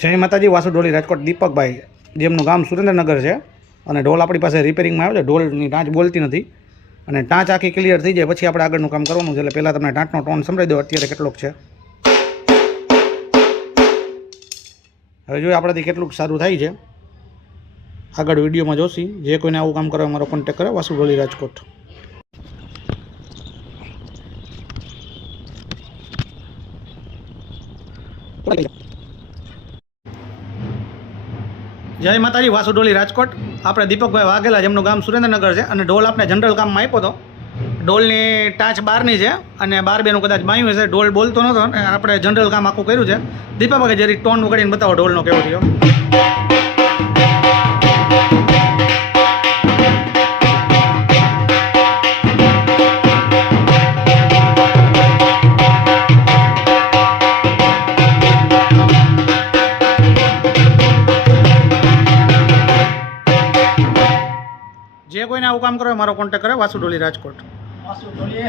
જય માતાજી, વાસુ ઢોલી રાજકોટ દીપકભાઈ, જેમનું ગામ સુરેન્દ્રનગર છે અને ઢોલ આપણી પાસે રિપેરિંગમાં આવ્યો છે. ઢોલની ટાંચ બોલતી નથી અને ટાંચ આખી ક્લિયર થઈ જાય પછી આપણે આગળનું કામ કરવાનું છે. એટલે પહેલાં તમને ટાંચનો ટોન સંભળાવી દો અત્યારે કેટલોક છે. હવે જોઈએ આપણાથી કેટલું સારું થાય છે. આગળ વિડીયોમાં જોશી. જે કોઈને આવું કામ કરવા મારો કોન્ટેક્ટ કરે, વાસુ ઢોલી રાજકોટ. જય માતાજી, વાસુ ઢોલી રાજકોટ. આપણે દીપકભાઈ વાઘેલા, જેમનું ગામ સુરેન્દ્રનગર છે અને ઢોલ આપણે જનરલ કામમાં આપ્યો હતો. ઢોલની ટાંચ 12ની છે અને 12-2નું કદાચ બાયું છે. ઢોલ બોલતો નહોતો અને આપણે જનરલ કામ આખું કર્યું છે. દીપકભાઈ જરી ટોન વગાડીને બતાવો ઢોલનો કેવો થયો. જે કોઈને આવું કામ કરે મારો કોન્ટેક્ટ કરે, વાસુ ઢોલી રાજકોટ. વાસુ ઢોલીએ